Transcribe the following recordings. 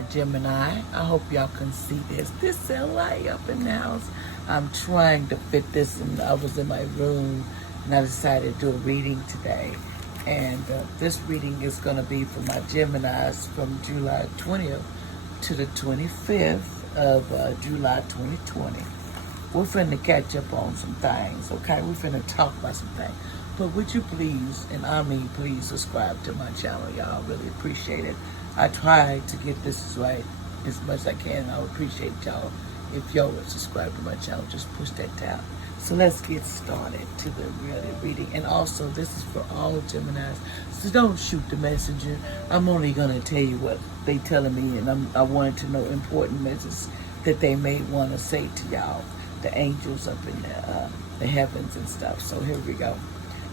my Gemini. I hope y'all can see this. This LA up in the house. I'm trying to fit this in. I was in my room and I decided to do a reading today. And this reading is going to be for my Geminis from July 20th to the 25th of July 2020. We're finna catch up on some things, okay? We're finna talk about some things. But would you please, and I mean please, subscribe to my channel, y'all. Really appreciate it. I try to get this right as much as I can. I would appreciate y'all if y'all would subscribe to my channel. Just push that down. So let's get started to the reading. And also, this is for all Geminis. So don't shoot the messenger. I'm only going to tell you what they telling me, and I wanted to know important messages that they may want to say to y'all, the angels up in the heavens and stuff. So here we go.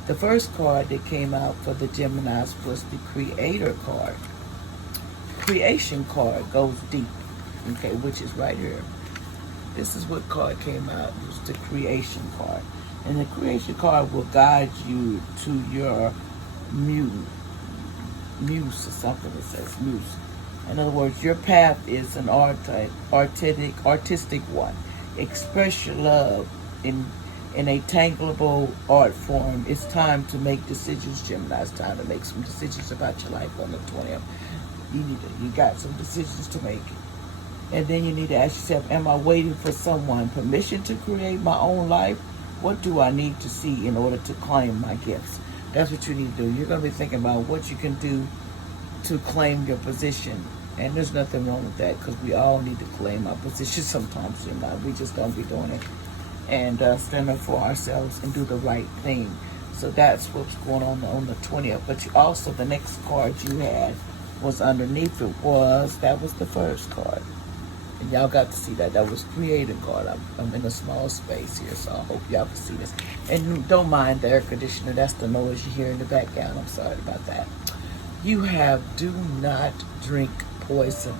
The first card that came out for the Geminis was the Creator card. Creation card goes deep, okay, which is right here. This is what card came out. It was the Creation card. And the Creation card will guide you to your muse or something. It says muse. In other words, your path is an artistic one. Express your love in a tangible art form. It's time to make decisions, Gemini. It's time to make some decisions about your life on the 20th. You got some decisions to make. And then you need to ask yourself, am I waiting for someone permission to create my own life? What do I need to see in order to claim my gifts? That's what you need to do. You're going to be thinking about what you can do to claim your position. And there's nothing wrong with that, because we all need to claim our position sometimes. We just don't be doing it. And stand up for ourselves and do the right thing. So that's what's going on the 20th. But you also, the next card you had was underneath it that was the first card. And y'all got to see that. That was Creator card. I'm in a small space here, so I hope y'all can see this. And don't mind the air conditioner. That's the noise you hear in the background. I'm sorry about that. You have do not drink poison,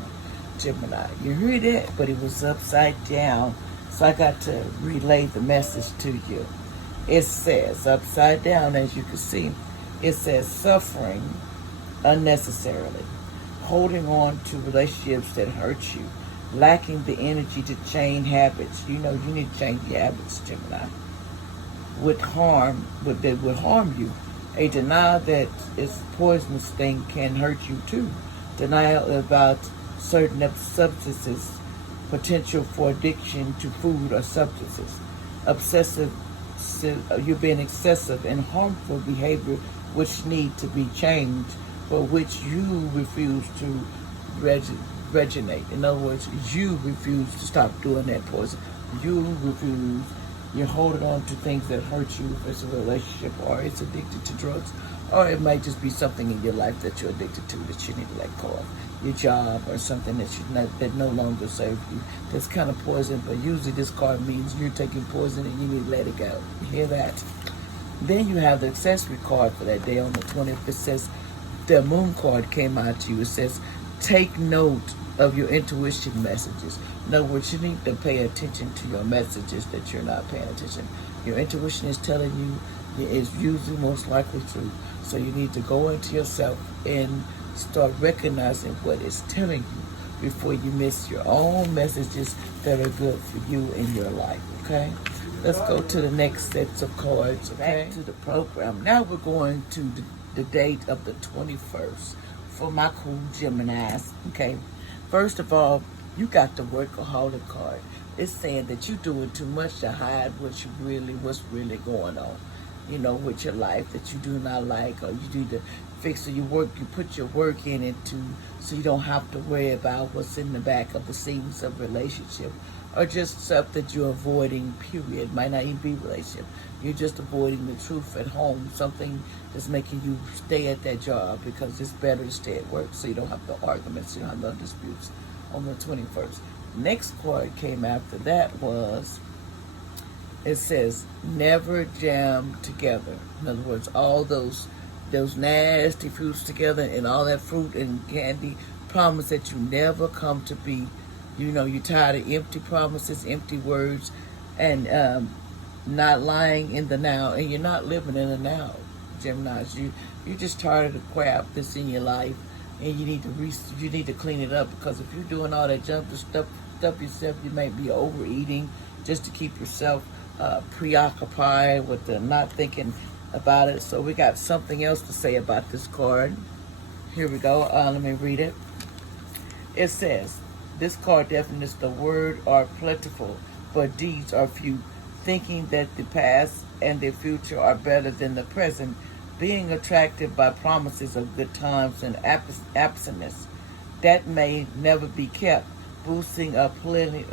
Gemini. You heard it, but it was upside down. So I got to relay the message to you. It says, upside down, as you can see, it says suffering unnecessarily, holding on to relationships that hurt you, lacking the energy to change habits. You need to change your habits, Gemini. That would harm you. A denial that is poisonous thing can hurt you too. Denial about certain substances, potential for addiction to food or substances. You're being excessive and harmful behavior which need to be changed, but which you refuse to regenerate. In other words, you refuse to stop doing that poison. You're holding on to things that hurt you, if it's a relationship or it's addicted to drugs, or it might just be something in your life that you're addicted to that you need to let go of. Your job or something that no longer serves you. That's kind of poison, but usually this card means you're taking poison and you need to let it go. You hear that? Then you have the accessory card for that day on the 20th. It says, the Moon card came out to you. It says, take note of your intuition messages. In other words, you need to pay attention to your messages that you're not paying attention. Your intuition is telling you, is usually most likely true. So you need to go into yourself and start recognizing what it's telling you before you miss your own messages that are good for you in your life, okay? Let's go to the next sets of cards, okay? Back to the program. Now we're going to the date of the 21st for my cool Geminis, okay? First of all, you got the workaholic card. It's saying that you're doing too much to hide what's really going on, with your life that you do not like, or you need to fix your work. You put your work in it so you don't have to worry about what's in the back of the scenes of relationship, or just stuff that you're avoiding, period. Might not even be relationship. You're just avoiding the truth at home, something that's making you stay at that job because it's better to stay at work so you don't have the arguments, you don't have no disputes on the 21st. Next card came after that it says, never jam together. In other words, all those nasty fruits together and all that fruit and candy, promise that you never come to be. You're tired of empty promises, empty words, and not lying in the now, and you're not living in the now, Geminis. You're just tired of the crap that's in your life and you need to clean it up, because if you're doing all that junk to stuff yourself, you may be overeating just to keep yourself preoccupied with the not thinking about it. So we got something else to say about this card. Here we go. Let me read it. It says, this card definites the word are plentiful, but deeds are few. Thinking that the past and the future are better than the present, being attracted by promises of good times and absence that may never be kept, boosting up plenty,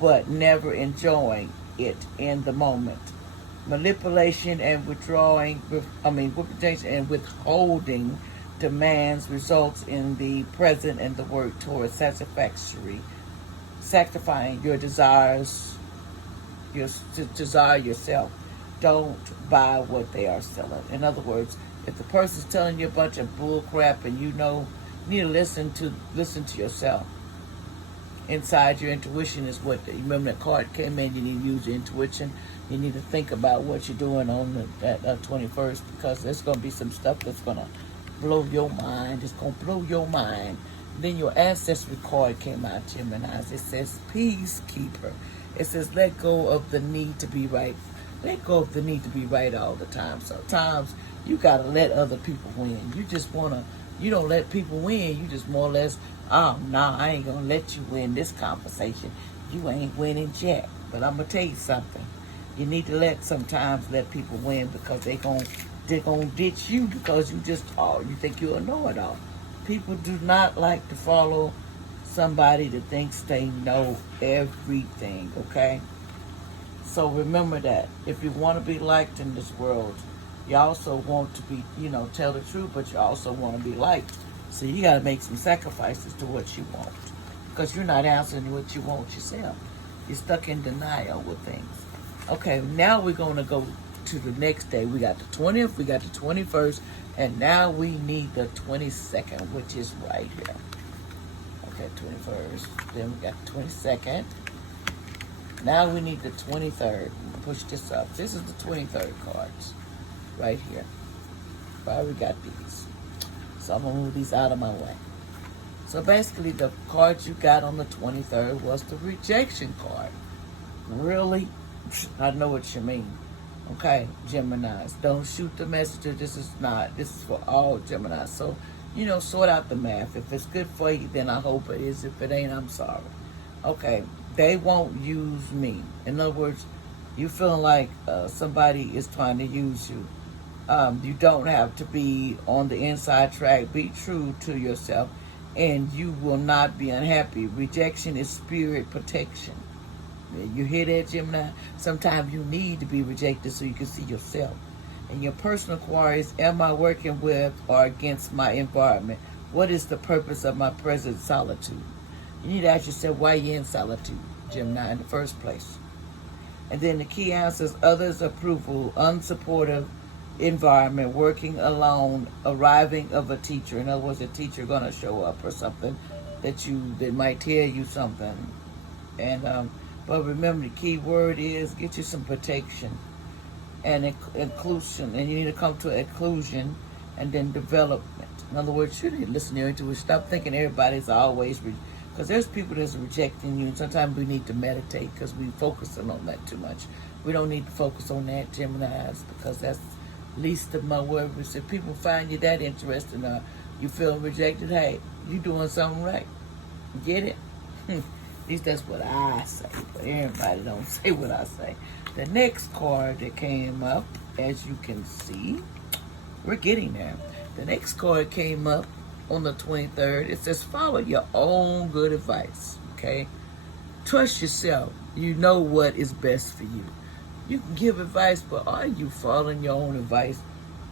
but never enjoying it in the moment. Manipulation and withholding demands results in the present and the work towards satisfying your desires, to desire yourself. Don't buy what they are selling. In other words, if the person's telling you a bunch of bull crap, and you need to listen to yourself. Inside, your intuition is what. Remember that card came in. You need to use your intuition. You need to think about what you're doing on that 21st, because there's going to be some stuff that's going to blow your mind. It's going to blow your mind. Then your ancestry card came out, Geminis. It says peacekeeper. It says let go of the need to be right. Let go of the need to be right all the time. Sometimes you got to let other people win. You don't let people win. You just more or less, oh, no, I ain't going to let you win this conversation. You ain't winning jack. But I'm going to tell you something. You need to sometimes let people win, because they're gonna ditch you because you think you're a know-it-all. People do not like to follow somebody that thinks they know everything, okay? So remember that. If you want to be liked in this world, you also want to be, tell the truth, but you also want to be liked. So you got to make some sacrifices to what you want, because you're not answering what you want yourself. You're stuck in denial with things. Okay, now we're going to go to the next day. We got the 20th, we got the 21st, and now we need the 22nd, which is right here. Okay, 21st. Then we got the 22nd. Now we need the 23rd. Push this up. This is the 23rd cards right here. Why we got these? So I'm going to move these out of my way. So basically, the card you got on the 23rd was the rejection card. Really? I know what you mean. Okay, Geminis. Don't shoot the messenger. This is for all Geminis. So, sort out the math. If it's good for you, then I hope it is. If it ain't, I'm sorry. Okay, they won't use me. In other words, you feeling like somebody is trying to use you. You don't have to be on the inside track. Be true to yourself, and you will not be unhappy. Rejection is spirit protection. You hear that, Gemini? Sometimes you need to be rejected so you can see yourself. And your personal inquiry is, am I working with or against my environment? What is the purpose of my present solitude? You need to ask yourself why you're in solitude, Gemini, in the first place. And then the key answers: others' approval, unsupportive environment, working alone, arriving of a teacher. In other words, a teacher going to show up or something that might tell you something. And but remember, the key word is get you some protection and inclusion. And you need to come to inclusion and then development. In other words, you need to listen to your intuition. Stop thinking everybody's always, because there's people that's rejecting you. And sometimes we need to meditate because we focusing on that too much. We don't need to focus on that, Geminis, because that's least of my worries. If people find you that interesting or you feel rejected, hey, you doing something right. Get it? At least that's what I say, but everybody don't say what I say. The next card that came up, as you can see, we're getting there. The next card came up on the 23rd. It says, follow your own good advice, okay? Trust yourself. You know what is best for you. You can give advice, but are you following your own advice?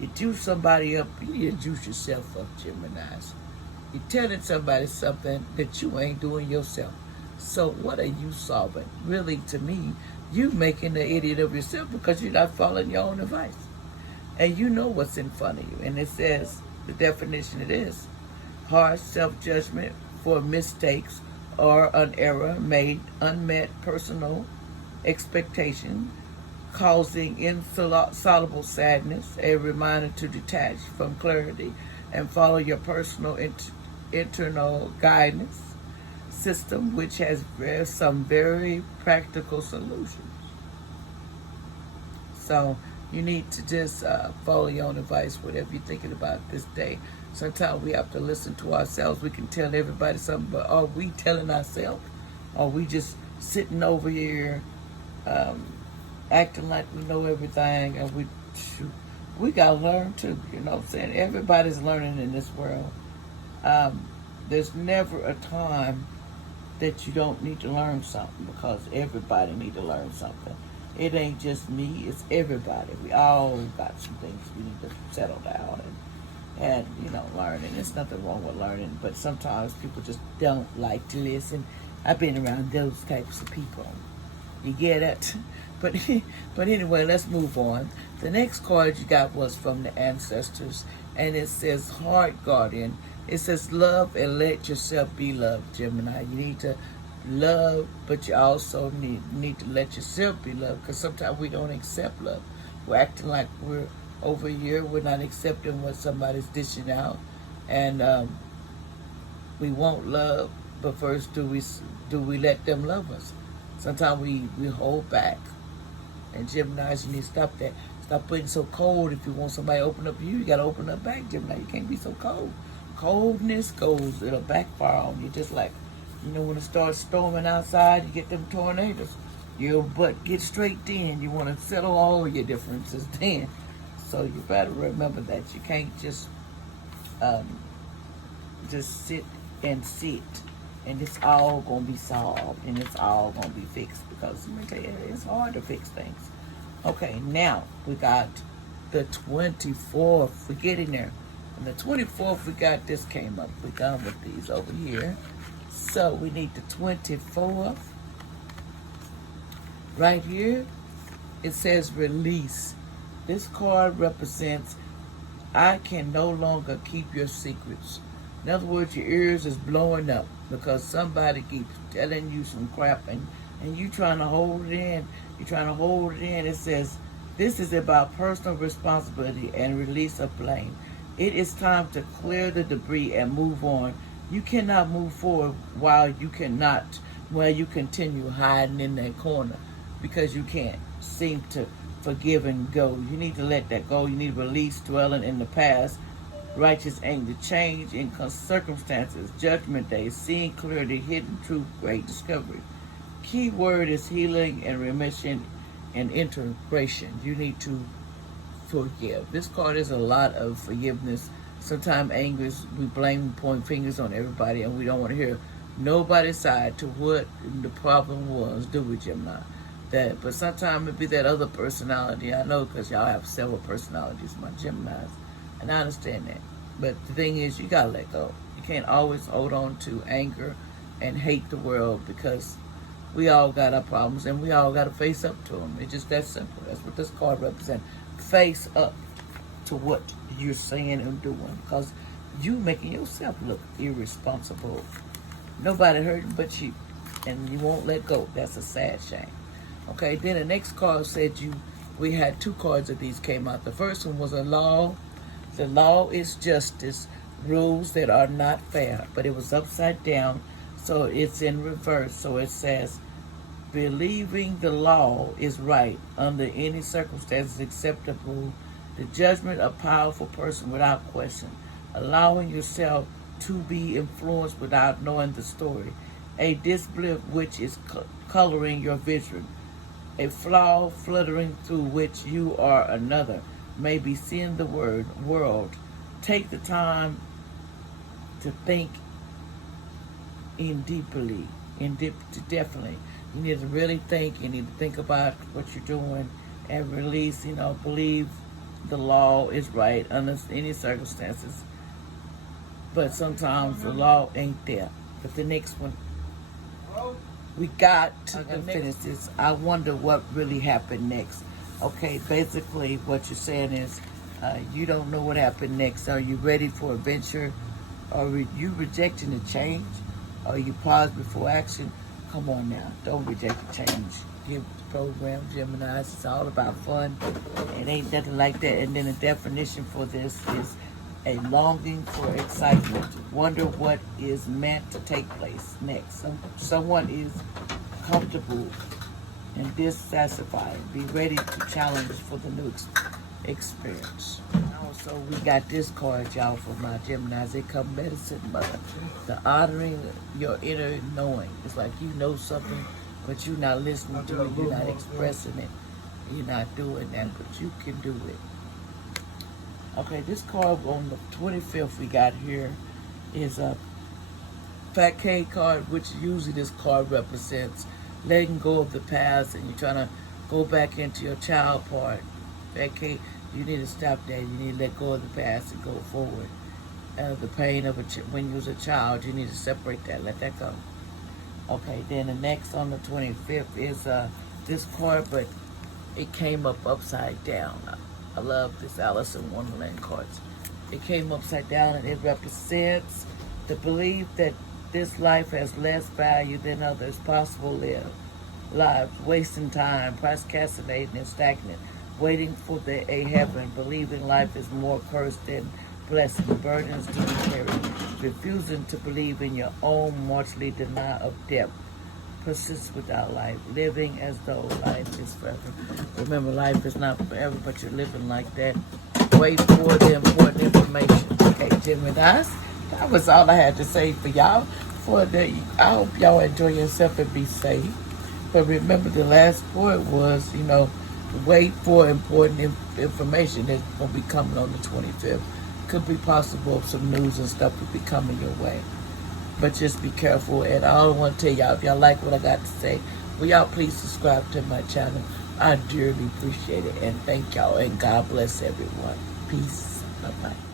You juice somebody up, you need to juice yourself up, Geminis. You're telling somebody something that you ain't doing yourself. So what are you solving? Really, to me, you making the idiot of yourself because you're not following your own advice. And you know what's in front of you. And it says, the definition it is, harsh self-judgment for mistakes or an error made, unmet personal expectation, causing insoluble sadness, a reminder to detach from clarity and follow your personal internal guidance system, which has some very practical solutions. So you need to just follow your own advice, whatever you're thinking about this day. Sometimes we have to listen to ourselves. We can tell everybody something, but are we telling ourselves? Are we just sitting over here acting like we know everything? And we got to learn too, you know what I'm saying? Everybody's learning in this world. There's never a time that you don't need to learn something, because everybody need to learn something. It ain't just me, it's everybody. We all got some things we need to settle down and you know, learn. And there's nothing wrong with learning, but sometimes people just don't like to listen. I've been around those types of people. You get it? But anyway, let's move on. The next card you got was from the ancestors, and it says Heart Guardian. It says love and let yourself be loved, Gemini. You need to love, but you also need to let yourself be loved, because sometimes we don't accept love. We're acting like we're over here. We're not accepting what somebody's dishing out, and we want love, but first do we let them love us? Sometimes we hold back. And Geminis, you need to stop that. Stop being so cold. If you want somebody to open up to you, you got to open up back, Gemini. You can't be so cold. Coldness goes, it'll backfire on you. Just like, you know, when it starts storming outside, you get them tornadoes. Your butt gets straight in. You want to settle all your differences then. So you better remember that. You can't just sit and sit, and it's all going to be solved, and it's all going to be fixed, because let me tell you, it's hard to fix things. Okay, now we got the 24th. We're getting there. On the 24th, we got this came up. We're done with these over here. So we need the 24th. Right here, it says release. This card represents I can no longer keep your secrets. In other words, your ears is blowing up because somebody keeps telling you some crap, and you trying to hold it in. You're trying to hold it in. It says this is about personal responsibility and release of blame. It is time to clear the debris and move on. You cannot move forward while you continue hiding in that corner, because you can't seem to forgive and go. You need to let that go. You need to release dwelling in the past. Righteous anger, change in circumstances, judgment day, seeing clearly, hidden truth, great discovery. Key word is healing and remission and integration. You need to forgive. This card is a lot of forgiveness. Sometimes anger is, we blame, point fingers on everybody, and we don't want to hear nobody's side to what the problem was, do we, Gemini? But sometimes it be that other personality. I know, because y'all have several personalities, my Geminis, and I understand that. But the thing is, you gotta let go. You can't always hold on to anger and hate the world, because we all got our problems, and we all got to face up to them. It's just that simple. That's what this card represents. Face up to what you're saying and doing, because you making yourself look irresponsible. Nobody hurting but you, and you won't let go. That's a sad shame. Okay, then the next card said we had two cards of these came out. The first one was a law. The law is justice, rules that are not fair, but it was upside down, so it's in reverse. So it says, believing the law is right under any circumstances acceptable, the judgment of a powerful person without question, allowing yourself to be influenced without knowing the story, a disbelief which is coloring your vision, a flaw fluttering through which you are another, maybe seeing the world. Take the time to think deeply. Definitely. You need to really think. You need to think about what you're doing and release, believe the law is right under any circumstances. But sometimes the law ain't there. But the next one, we got to finish this. I wonder what really happened next. Okay, basically what you're saying is you don't know what happened next. Are you ready for adventure? Are you rejecting the change? Are you pause before action? Come on now, don't reject the change. Give the program, Geminis, it's all about fun. It ain't nothing like that. And then the definition for this is a longing for excitement. Wonder what is meant to take place next. Someone is comfortable and dissatisfied. Be ready to challenge for the new experience. Also, we got this card, y'all, for my Geminis. They come medicine mother. The honoring your inner knowing. It's like you know something, but you're not listening to it. You're not expressing it. You're not doing that, but you can do it. Okay, this card on the 25th we got here is a Fat K card, which usually this card represents letting go of the past and you're trying to go back into your child part. Fat K, you need to stop that. You need to let go of the past and go forward. The pain of when you was a child, you need to separate that, let that go. Okay, then the next on the 25th is this card, but it came up upside down. I love this Alice in Wonderland cards. It came upside down and it represents the belief that this life has less value than others possible lives, wasting time, procrastinating and stagnant, waiting for a heaven, believing life is more cursed than blessing, burdens to be carried, refusing to believe in your own mortally denial of death, persist without life, living as though life is forever. Remember, life is not forever, but you're living like that. Wait for the important information. Okay, Geminis, that was all I had to say for y'all. I hope y'all enjoy yourself and be safe. But remember, the last part was, wait for important information that's going to be coming on the 25th. Could be possible some news and stuff will be coming your way. But just be careful. And I also want to tell y'all, if y'all like what I got to say, will y'all please subscribe to my channel? I dearly appreciate it. And thank y'all. And God bless everyone. Peace. Bye-bye.